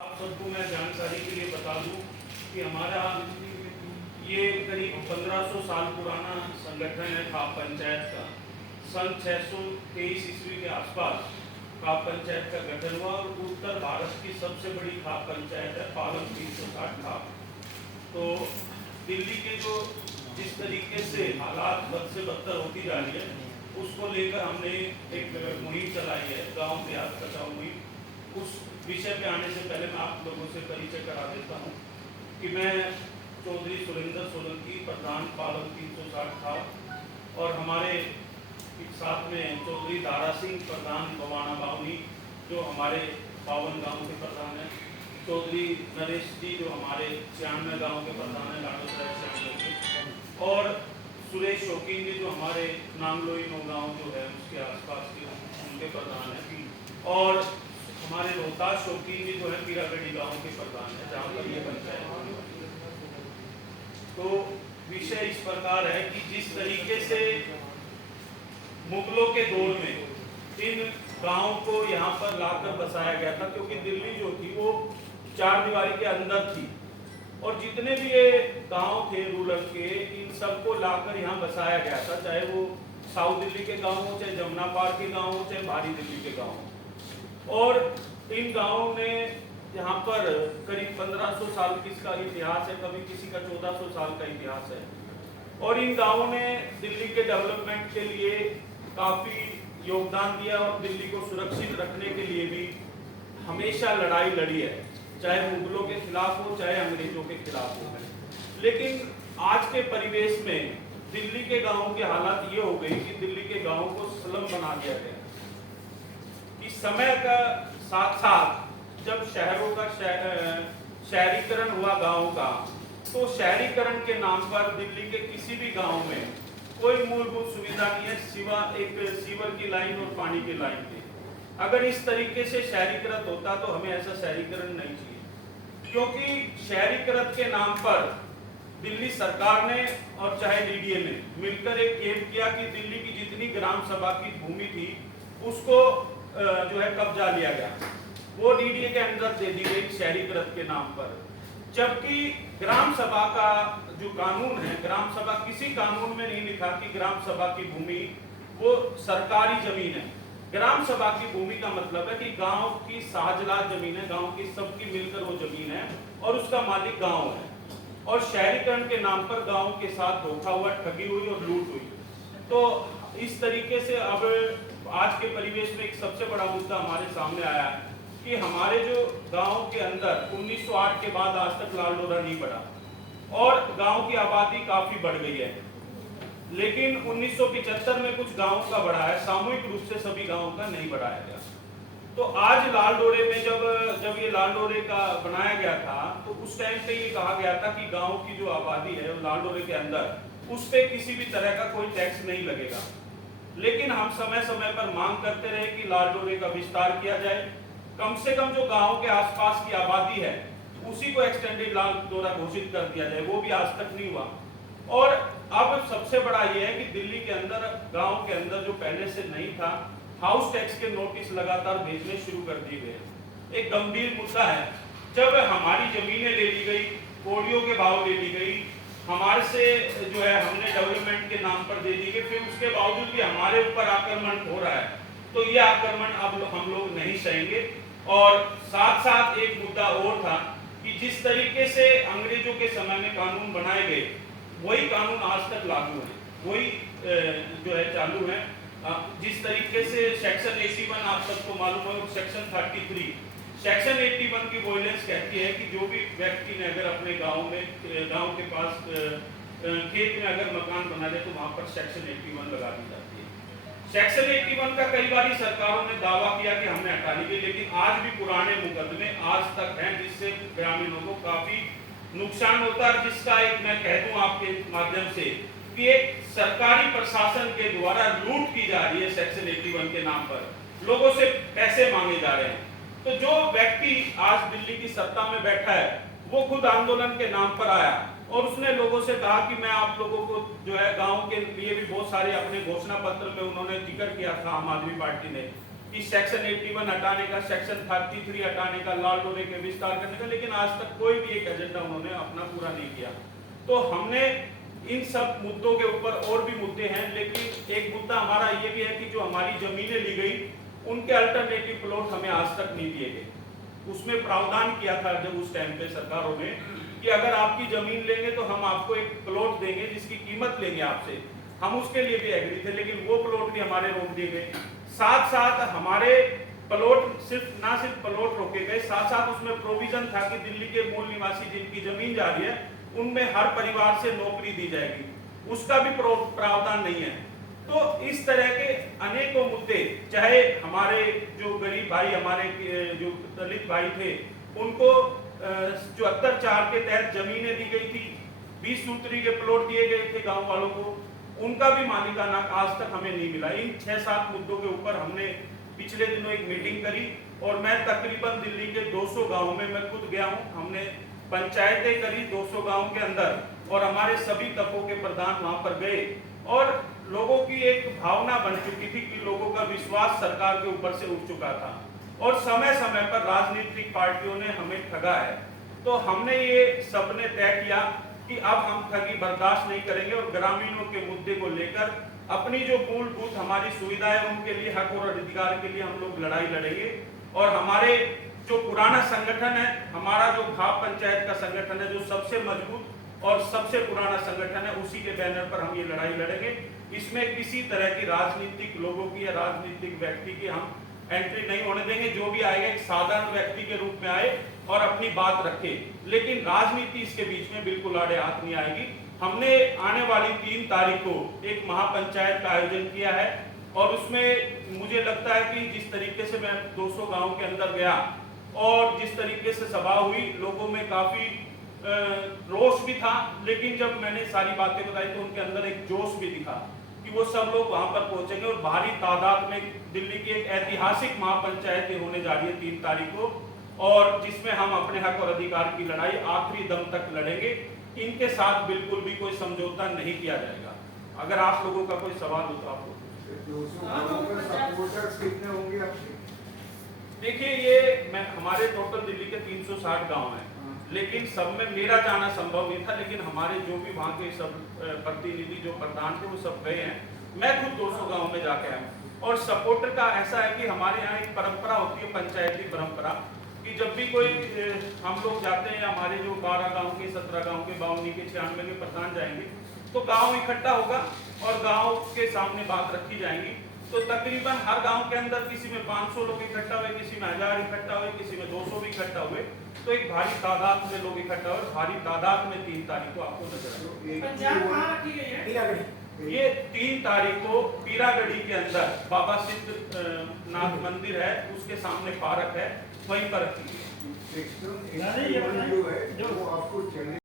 आप सबको मैं जानकारी के लिए बता दूं कि हमारा ये करीब 1500 साल पुराना संगठन है खाप पंचायत का। सन 623 ईस्वी के आसपास खाप पंचायत का गठन हुआ और उत्तर भारत की सबसे बड़ी खाप पंचायत है पालम 360 खाप। तो दिल्ली के जो जिस तरीके से हालात बद से बदतर होती जा रही है उसको लेकर हमने एक मुहिम चलाई है, गांव देहात बचाओ मुहिम। उस विषय पे आने से पहले मैं आप लोगों से परिचय करा देता हूँ कि मैं चौधरी सुरेंद्र सोलंकी, प्रधान पालम 360 खाप, और हमारे साथ में चौधरी दारा सिंह, प्रधान बवाना बावनी जो हमारे 52 गाँव के प्रधान हैं, चौधरी नरेश जी जो हमारे 96 गाँव के प्रधान हैं, लाडोसराय 96 के, और सुरेश शौकीन जी जो हमारे नांगलोई 9 गाँव जो है उसके आसपास के उनके प्रधान हैं, और हमारे रोहतास शौकीन जी जो है पीरागढ़ी गांव के प्रधान है जहाँ पर ये पंचायत। तो विषय इस प्रकार है कि जिस तरीके से मुगलों के दौर में इन गांव को यहाँ पर लाकर बसाया गया था, क्योंकि दिल्ली जो थी वो चार दीवारी के अंदर थी और जितने भी ये गांव थे रूरल के, इन सबको लाकर यहाँ बसाया गया था, चाहे वो साउथ दिल्ली के गांव हो, चाहे जमुना पार के गांव हो, चाहे भारी दिल्ली के गांव हो। और इन गांवों ने यहाँ पर करीब 1500 साल किसका इतिहास है, कभी किसी का 1400 साल का इतिहास है, और इन गांवों ने दिल्ली के डेवलपमेंट के लिए काफी योगदान दिया और दिल्ली को सुरक्षित रखने के लिए भी हमेशा लड़ाई लड़ी है, चाहे मुगलों के खिलाफ हो चाहे अंग्रेजों के खिलाफ हो। लेकिन आज के परिवेश में दिल्ली के गांवों की हालत ये हो गई कि दिल्ली के गांवों को स्लम बना दिया गया। इस समय का साथ साथ जब शहरों का शहरीकरण हुआ गांव का, तो शहरीकरण के नाम पर दिल्ली के किसी भी गांव में कोई मूलभूत सुविधा नहीं है सिवा एक सीवर की लाइन और पानी की लाइन की। अगर इस तरीके से शहरीकरण होता तो हमें ऐसा शहरीकरण नहीं चाहिए, क्योंकि शहरीकरण के नाम पर दिल्ली सरकार ने और चाहे डीडीए ने मिलकर एक एम किया कि दिल्ली की जितनी ग्राम सभा की भूमि थी उसको जो है कब्जा लिया गया, वो डीडीए के अंदर दे दी गई शहरीकरण के नाम पर। जबकि ग्राम सभा का जो कानून है, ग्राम सभा किसी कानून में नहीं लिखा कि ग्राम सभा की भूमि वो सरकारी जमीन है। ग्राम सभा की भूमि का मतलब है कि गांव की साझलात जमीन है, गांव की सबकी मिलकर वो जमीन है और उसका मालिक गांव है। और शहरीकरण के नाम पर गांव के साथ धोखा हुआ, ठगी हुई और लूट हुई। तो इस तरीके से अब आज के परिवेश में एक सबसे बड़ा मुद्दा हमारे सामने आया है कि हमारे जो गांव के अंदर 1908 के बाद आज तक लाल डोरा नहीं बढ़ा और गांव की आबादी काफी बढ़ गई है, लेकिन 1975 में कुछ गांवों का बढ़ा है, सामूहिक रूप से सभी गांवों का नहीं बढ़ाया गया। तो आज लाल डोरे में जब ये लाल डोरे का बनाया गया था तो उस टाइम पे ये कहा गया था कि गांव की जो आबादी है लाल डोरे के अंदर उस पे किसी भी तरह का कोई टैक्स नहीं लगेगा। लेकिन हम समय समय पर मांग करते रहे कि लाल डोरे का विस्तार किया जाए, कम से कम जो गांव के आसपास की आबादी है उसी को एक्सटेंडेड लाल डोरा घोषित कर दिया जाए, वो भी आज तक नहीं हुआ। और अब सबसे बड़ा ये है कि दिल्ली के अंदर गांव के अंदर जो पहले से नहीं था, हाउस टैक्स के नोटिस लगातार भेजने शुरू कर दिए गए। एक गंभीर मुद्दा है, जब हमारी जमीनें ले ली गई, कोड़ियों के भाव ले ली गई, हमारे से जो है हमने डेवलपमेंट के नाम पर दे दी गई, फिर उसके बावजूद भी हमारे ऊपर आक्रमण हो रहा है, तो ये आक्रमण अब हम लोग नहीं सहेंगे। और साथ साथ एक मुद्दा और था कि जिस तरीके से अंग्रेजों के समय में कानून बनाए गए वही कानून आज तक लागू है, वही जो है चालू है। जिस तरीके से सेक्शन 81 आप सबको मालूम है, सेक्शन 33, सेक्शन 81 की वॉयलेंस कहती है कि जो भी व्यक्ति ने अगर अपने गांव के पास खेत में अगर मकान बना दे तो वहां पर सेक्शन 81 लगा दी जाती है। सेक्शन 81 का कई बार सरकारों ने दावा किया कि हमने हटा ली गई, लेकिन आज भी पुराने मुकदमे आज तक हैं जिससे ग्रामीणों को काफी नुकसान होता है। जिसका एक मैं कह दूं आपके माध्यम से कि एक सरकारी प्रशासन के द्वारा लूट की जा रही है, सेक्शन 81 के नाम पर लोगों से पैसे मांगे जा रहे हैं। तो जो व्यक्ति आज दिल्ली की सत्ता में बैठा है वो खुद आंदोलन के नाम पर आया और उसने लोगों से कहा कि मैं आप लोगों को जो है गांव के लिए भी बहुत सारे अपने घोषणा पत्र में उन्होंने जिक्र किया था आम आदमी पार्टी ने कि सेक्शन 81 हटाने का, सेक्शन 33 हटाने का, लाल डोरे के विस्तार करने का, लेकिन आज तक कोई भी एक एजेंडा उन्होंने अपना पूरा नहीं किया। तो हमने इन सब मुद्दों के ऊपर और भी मुद्दे हैं, लेकिन एक मुद्दा हमारा ये भी है कि जो हमारी जमीनें ली गई उनके अल्टरनेटिव प्लॉट हमें आज तक नहीं दिए गए। उसमें प्रावधान किया था जब उस टाइम पे सरकारों ने कि अगर आपकी जमीन लेंगे तो हम आपको एक प्लॉट देंगे जिसकी कीमत लेंगे आपसे, हम उसके लिए भी एग्री थे, लेकिन वो प्लॉट भी हमारे रोक दिए गए। साथ साथ हमारे प्लॉट सिर्फ प्लॉट रोके गए, साथ साथ उसमें प्रोविजन था कि दिल्ली के मूल निवासी जिनकी जमीन जा रही है उनमें हर परिवार से नौकरी दी जाएगी, उसका भी प्रावधान नहीं है। तो इस तरह के अनेकों मुद्दे, चाहे हमारे जो गरीब भाई, हमारे जो दलित भाई थे, उनको 74(4) के तहत जमीनें दी गई थी, 20 सूत्री के प्लॉट दिए गए थे गांव वालों को, उनका भी मालिकाना आज तक हमें नहीं मिला। इन 6-7 मुद्दों के ऊपर हमने पिछले दिनों एक मीटिंग करी और मैं तकरीबन दिल्ली के 200 गांवों में मैं खुद गया हूं। हमने पंचायतें करी 200 गांव के अंदर और हमारे सभी तबकों के प्रधान वहां पर गए और लोगों की एक भावना बन चुकी थी कि लोगों का विश्वास सरकार के ऊपर से उठ चुका था और समय समय पर राजनीतिक पार्टियों ने हमें ठगा है। तो हमने ये सबने तय किया कि अब हम ठगी बर्दाश्त नहीं करेंगे और ग्रामीणों के मुद्दे को लेकर अपनी जो मूलभूत हमारी सुविधाएं उनके लिए, हक और अधिकार के लिए हम लोग लड़ाई लड़ेंगे। और हमारे जो पुराना संगठन है, हमारा जो खाप पंचायत का संगठन है, जो सबसे मजबूत और सबसे पुराना संगठन है, उसी के बैनर पर हम ये लड़ाई लड़ेंगे। इसमें किसी तरह की राजनीतिक लोगों की या राजनीतिक व्यक्ति की हम एंट्री नहीं होने देंगे। जो भी आएगा एक साधारण व्यक्ति के रूप में आए और अपनी बात रखे, लेकिन राजनीति इसके बीच में बिल्कुल आड़े हाथ नहीं आएगी। हमने आने वाली 3 तारीख को एक महापंचायत का आयोजन किया है और उसमें मुझे लगता है कि जिस तरीके से मैं 200 गांव के अंदर गया और जिस तरीके से सभा हुई, लोगों में काफी रोष भी था, लेकिन जब मैंने सारी बातें बताई तो उनके अंदर एक जोश भी दिखा कि वो सब लोग वहां पर पहुंचेंगे और भारी तादाद में दिल्ली की एक ऐतिहासिक महापंचायत होने जा रही है 3 तारीख को, और जिसमें हम अपने हक और अधिकार की लड़ाई आखिरी दम तक लड़ेंगे। इनके साथ बिल्कुल भी कोई समझौता नहीं किया जाएगा। अगर आप लोगों का कोई सवाल हो तो आप देखिए, ये मैं हमारे टोटल दिल्ली के 360 गांव हैं, लेकिन सब में मेरा जाना संभव नहीं था, लेकिन हमारे जो भी वहाँ के सब प्रतिनिधि जो प्रधान थे वो सब गए हैं। मैं खुद 200 गांव में जाके आया और सपोर्टर का ऐसा है कि हमारे यहाँ एक परंपरा होती है, पंचायती परंपरा, कि जब भी कोई हम लोग जाते हैं, हमारे जो 12 गांव के, 17 गांव के, 52 के, 96 के प्रधान जाएंगे तो गांव इकट्ठा होगा और गांव के सामने बात रखी जाएगी। तो तकरीबन हर गांव के अंदर किसी में 500 लोग इकट्ठा हुए, किसी में 1000 इकट्ठा हुए, किसी में 200 भी इकट्ठा हुए। तो एक भारी तादाद में लोग इकट्ठा हुए, भारी तादाद में 3 तारीख को आपको नजर आएगा। ये 3 तारीख को पीरागढ़ी के अंदर बाबा सिद्धनाथ मंदिर है, उसके सामने पार्क है, वहीं पर रखी है।